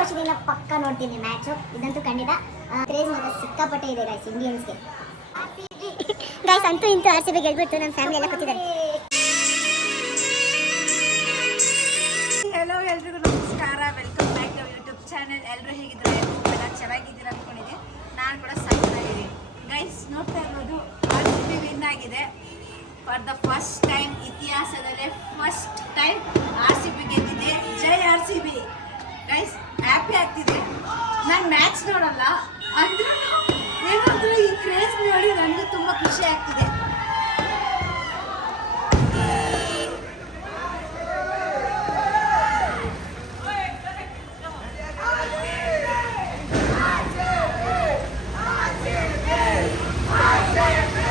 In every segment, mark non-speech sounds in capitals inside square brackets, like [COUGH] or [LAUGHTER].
ವರ್ಷದಿಂದ ಪಕ್ಕ ನೋಡ್ತೀನಿ ಮ್ಯಾಚು ಇದಂತೂ ಖಂಡಿತ ಕ್ರೇಜ್ ಮತ್ತೆ ಸಿಕ್ಕಾಪಟ್ಟೆ ಇದೆ ಗೈಸ್ ಇಂಡಿಯನ್ಸ್ಗೆ ಗೈಸ್ ಅಂತೂ ಇಂತೂ ಆರ್ ಸಿ ಬಿ ಗೆಲ್ಬಿಟ್ಟು ನಮ್ಮ ಫ್ಯಾಮಿಲಿ ಎಲ್ಲ ಕೂತಿದ್ದಾರೆ. ಹಲೋ ಎಲ್ರಿಗೂ ನಮಸ್ಕಾರ. Welcome back to YouTube channel ಎಲ್ಲರೂ ಹೇಗಿದ್ದಾರೆ? ಎಲ್ಲ ಚೆನ್ನಾಗಿದ್ದೀರ ಅಂದ್ಕೊಂಡಿದ್ದೆ ನಾನು ಕೂಡ ಸಾಕಾಗಿದ್ದೀನಿ ಗೈಸ್ ನೋಡ್ತಾ ಇರೋದು ಆರ್ ಸಿ ಬಿ ವಿನ್ ಆಗಿದೆ. ಫಾರ್ ದ ಫಸ್ಟ್ ಟೈಮ್ ಇತಿಹಾಸದಲ್ಲೇ first time R C B ಗೆದ್ದಿದೆ. ಜೈ R C B guys happy ಆಗ್ತಿದೆ. ನಾನು ಮ್ಯಾಚ್ ನೋಡಲ್ಲ. ಅಂದ್ರೂ ಏನಾದ್ರೂ ಈ ಕ್ರೇಜ್ ನೋಡಿ ನನಗೂ ತುಂಬ ಖುಷಿ ಆಗ್ತಿದೆ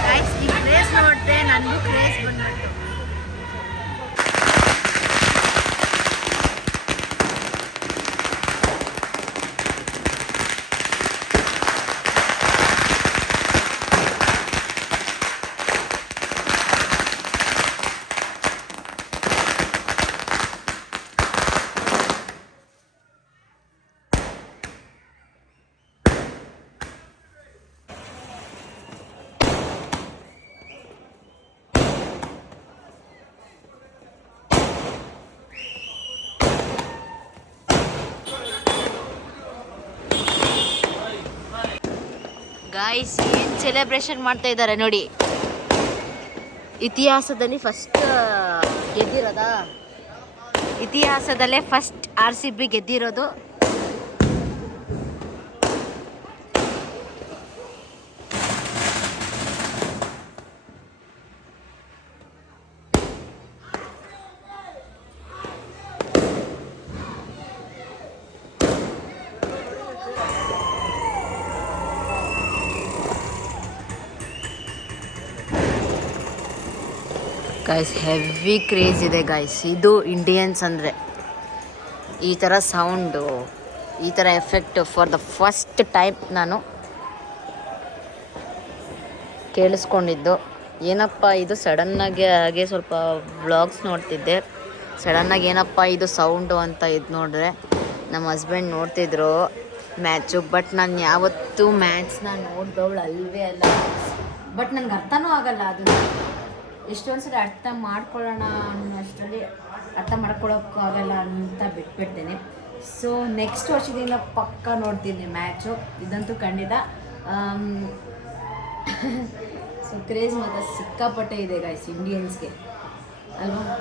ಗೈಸ್ ಈ ಕ್ರೇಜ್ ನೋಡಿದೆ ನನಗೂ ಕ್ರೇಜ್ ಬಂದ್ಬಿಟ್ಟು ಗಾಯ್ಸ್ ಏನು ಸೆಲೆಬ್ರೇಷನ್ ಮಾಡ್ತಾ ಇದ್ದಾರೆ ನೋಡಿ. ಇತಿಹಾಸದಲ್ಲಿ ಫಸ್ಟ್ ಗೆದ್ದಿರೋದಾ? ಇತಿಹಾಸದಲ್ಲೇ ಫಸ್ಟ್ ಆರ್ ಸಿ ಬಿ ಗೆದ್ದಿರೋದು. ಗಾಯ್ಸ್ ಹೆವಿ ಕ್ರೇಜ್ ಇದೆ ಗೈಸ್ ಇದು ಇಂಡಿಯನ್ಸ್ ಅಂದರೆ. ಈ ಥರ ಸೌಂಡು ಈ ಥರ effect for the first time ನಾನು ಕೇಳಿಸ್ಕೊಂಡಿದ್ದು. ಏನಪ್ಪ ಇದು? ಸಡನ್ನಾಗಿ ಹಾಗೆ ಸ್ವಲ್ಪ ವ್ಲಾಗ್ಸ್ ನೋಡ್ತಿದ್ದೆ. ಸಡನ್ನಾಗಿ ಏನಪ್ಪ ಇದು ಸೌಂಡು ಅಂತ ಇದು ನೋಡಿದ್ರೆ ನಮ್ಮ ಹಸ್ಬೆಂಡ್ ನೋಡ್ತಿದ್ರು ಮ್ಯಾಚು ಬಟ್ ನಾನು ಯಾವತ್ತೂ ಮ್ಯಾಚ್ನ ನೋಡಿದವಳು ಅಲ್ವೇ ಅಲ್ಲ. ಬಟ್ ನನಗೆ ಅರ್ಥನೂ ಆಗಲ್ಲ ಅದು ಎಷ್ಟೊಂದು ಸರಿ ಅರ್ಥ ಮಾಡ್ಕೊಳ್ಳೋಣ ಅನ್ನೋಷ್ಟರಲ್ಲಿ ಅರ್ಥ ಮಾಡ್ಕೊಳ್ಳೋಕ್ಕಾಗಲ್ಲ ಅಂತ ಬಿಟ್ಬಿಡ್ತೇನೆ. ಸೊ ನೆಕ್ಸ್ಟ್ ವರ್ಷದಿಂದ ಪಕ್ಕ ನೋಡ್ತೀನಿ ಮ್ಯಾಚು ಇದಂತೂ ಖಂಡಿತ. ಸೊ ಕ್ರೇಜ್ [LAUGHS] ಮಾತ್ರ ಸಿಕ್ಕಾಪಟ್ಟೆ ಇದೆ ಗಾಯ್ಸ್ ಇಂಡಿಯನ್ಸ್ಗೆ ಅಲ್ವಾ? [LAUGHS]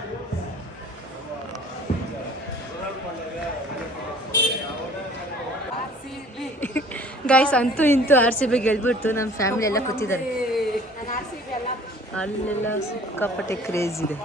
ಗಾಯ್ಸ್ ಅಂತೂ ಇಂತೂ ಆರ್ ಸಿ ಬಿ ಗೆಲ್ಬಿಟ್ಟು ನಮ್ಮ ಫ್ಯಾಮಿಲಿ ಎಲ್ಲ ಕೂತಿದ್ದಾರೆ. ಅಲ್ಲೆಲ್ಲ ಸಿಕ್ಕಾಪಟ್ಟೆ ಕ್ರೇಜ್ ಇದೆ.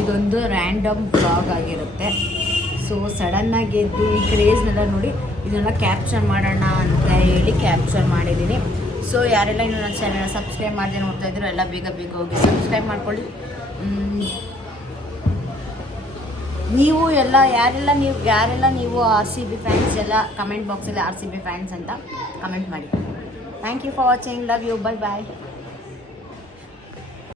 ಇದೊಂದು ರ್ಯಾಂಡಮ್ ಬ್ಲಾಗ್ ಆಗಿರುತ್ತೆ. ಸೊ ಸಡನ್ನಾಗಿ ಎದ್ದು ಈ ಕ್ರೇಜ್ನೆಲ್ಲ ನೋಡಿ ಇದನ್ನೆಲ್ಲ ಕ್ಯಾಪ್ಚರ್ ಮಾಡೋಣ ಅಂತ ಹೇಳಿ ಕ್ಯಾಪ್ಚರ್ ಮಾಡಿದ್ದೀನಿ. ಸೊ ಯಾರೆಲ್ಲ ಇನ್ನೂ ನನ್ನ ಚಾನಲ್ನ ಸಬ್ಸ್ಕ್ರೈಬ್ ಮಾಡದೆ ನೋಡ್ತಾ ಇದ್ರು ಎಲ್ಲ ಬೇಗ ಬೇಗ ಹೋಗಿ ಸಬ್ಸ್ಕ್ರೈಬ್ ಮಾಡ್ಕೊಳ್ಳಿ. ನೀವು ಎಲ್ಲ, ಯಾರೆಲ್ಲ ನೀವು ಯಾರೆಲ್ಲ ನೀವು ಆರ್ ಸಿ ಬಿ ಫ್ಯಾನ್ಸ್ ಎಲ್ಲ ಕಮೆಂಟ್ ಬಾಕ್ಸಲ್ಲಿ ಆರ್ ಸಿ ಬಿ ಫ್ಯಾನ್ಸ್ ಅಂತ ಕಮೆಂಟ್ ಮಾಡಿ. Thank you for watching love you bye bye